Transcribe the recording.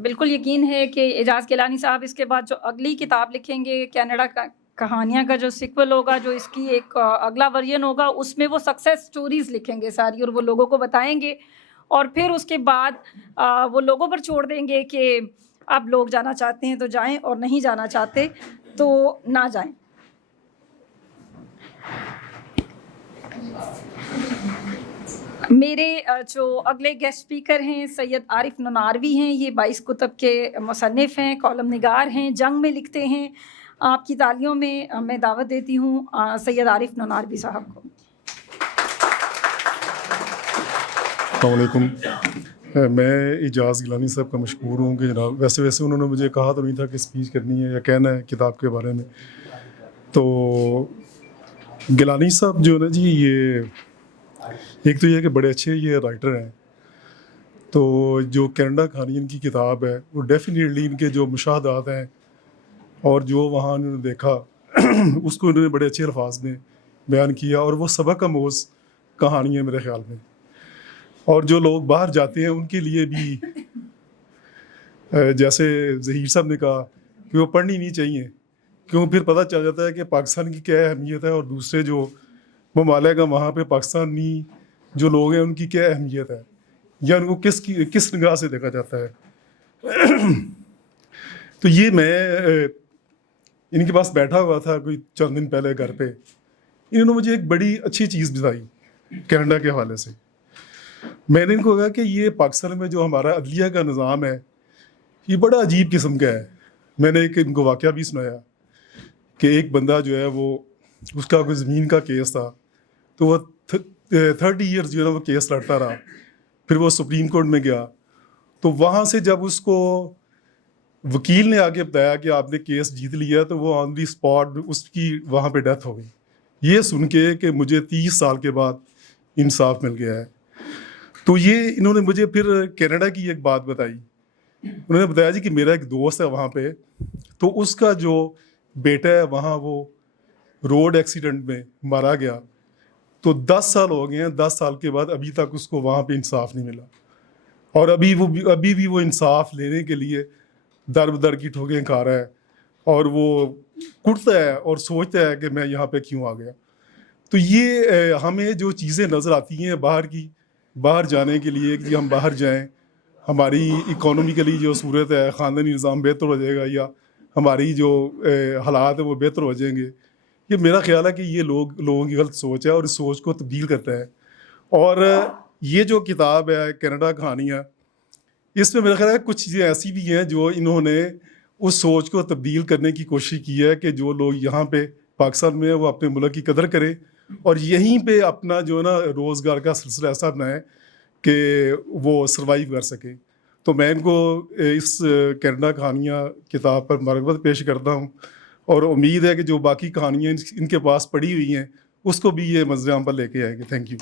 بالکل یقین ہے کہ اعجاز گیلانی صاحب اس کے بعد جو اگلی کتاب لکھیں گے کینیڈا کا کہانیاں کا جو سیکول ہوگا، جو اس کی ایک اگلا ورژن ہوگا، اس میں وہ سکسیس سٹوریز لکھیں گے ساری، اور وہ لوگوں کو بتائیں گے، اور پھر اس کے بعد وہ لوگوں پر چھوڑ دیں گے کہ اب لوگ جانا چاہتے ہیں تو جائیں، اور نہیں جانا چاہتے تو نہ جائیں۔ میرے جو اگلے گیسٹ اسپیکر ہیں سید عارف نناروی ہیں، یہ 22 کتب کے مصنف ہیں، کالم نگار ہیں، جنگ میں لکھتے ہیں۔ آپ کی تالیوں میں دعوت دیتی ہوں سید عارف نناروی صاحب کو۔ السلام علیکم۔ میں اعجاز گیلانی صاحب کا مشکور ہوں کہ جناب ویسے انہوں نے مجھے کہا تو نہیں تھا کہ اسپیچ کرنی ہے یا کہنا ہے کتاب کے بارے میں۔ تو گیلانی صاحب جو ہے نا جی، یہ ایک تو یہ کہ بڑے اچھے یہ رائٹر ہیں، تو جو کینیڈا کہانی ان کی کتاب ہے وہ ڈیفینیٹلی ان کے جو مشاہدات ہیں اور جو وہاں انہوں نے دیکھا اس کو انہوں نے بڑے اچھے الفاظ میں بیان کیا، اور وہ سبق آموز کہانی ہے میرے خیال میں۔ اور جو لوگ باہر جاتے ہیں ان کے لیے بھی جیسے ظہیر صاحب نے کہا کہ وہ پڑھنی نہیں چاہیے، کیوں پھر پتہ چل جاتا ہے کہ پاکستان کی کیا اہمیت ہے اور دوسرے جو ممالک ہیں وہاں پہ پاکستانی جو لوگ ہیں ان کی کیا اہمیت ہے، یا ان کو کس نگاہ سے دیکھا جاتا ہے۔ تو یہ میں ان کے پاس بیٹھا ہوا تھا کوئی چند دن پہلے گھر پہ، انہوں نے مجھے ایک بڑی اچھی چیز بتائی کینیڈا کے حوالے سے۔ میں نے ان کو کہا کہ یہ پاکستان میں جو ہمارا عدلیہ کا نظام ہے یہ بڑا عجیب قسم کا ہے۔ میں نے ان کو واقعہ بھی سنایا کہ ایک بندہ جو ہے وہ اس کا کوئی زمین کا کیس تھا، تو وہ 30 ایئرز جو ہے نا وہ کیس لڑتا رہا، پھر وہ سپریم کورٹ میں گیا، تو وہاں سے جب اس کو وکیل نے آگے بتایا کہ آپ نے کیس جیت لیا، تو وہ آن دی اسپاٹ اس کی وہاں پہ ڈیتھ ہو گئی، یہ سن کے کہ مجھے 30 سال کے بعد انصاف مل گیا ہے۔ تو یہ انہوں نے مجھے پھر کینیڈا کی ایک بات بتائی، انہوں نے بتایا جی کہ میرا ایک دوست ہے وہاں پہ، تو اس کا جو بیٹا ہے وہاں وہ روڈ ایکسیڈنٹ میں مارا گیا، تو 10 سال ہو گئے ہیں، 10 سال کے بعد ابھی تک اس کو وہاں پہ انصاف نہیں ملا، اور ابھی بھی وہ انصاف لینے کے لیے در بدر کی ٹھوکیں کھا رہا ہے، اور وہ کٹتا ہے اور سوچتا ہے کہ میں یہاں پہ کیوں آ گیا۔ تو یہ ہمیں جو چیزیں نظر آتی ہیں باہر جانے کے لیے کہ ہم باہر جائیں، ہماری اکانومیکلی جو صورت ہے، خاندانی نظام بہتر ہو جائے گا، یا ہماری جو حالات ہیں وہ بہتر ہو جائیں گے، یہ میرا خیال ہے کہ یہ لوگوں کی غلط سوچ ہے، اور اس سوچ کو تبدیل کرتا ہے۔ اور یہ جو کتاب ہے کینیڈا کہانیاں، اس میں میرا خیال ہے کچھ چیزیں ایسی بھی ہیں جو انہوں نے اس سوچ کو تبدیل کرنے کی کوشش کی ہے کہ جو لوگ یہاں پہ پاکستان میں ہیں وہ اپنے ملک کی قدر کریں، اور یہیں پہ اپنا جو ہے نا روزگار کا سلسلہ ایسا بنائیں کہ وہ سروائیو کر سکیں۔ تو میں ان کو اس کینیڈا کہانیاں کتاب پر مبارکباد پیش کرتا ہوں، اور امید ہے کہ جو باقی کہانیاں ان کے پاس پڑھی ہوئی ہیں اس کو بھی یہ منظر عام پر لے کے آئیں گے۔ Thank you.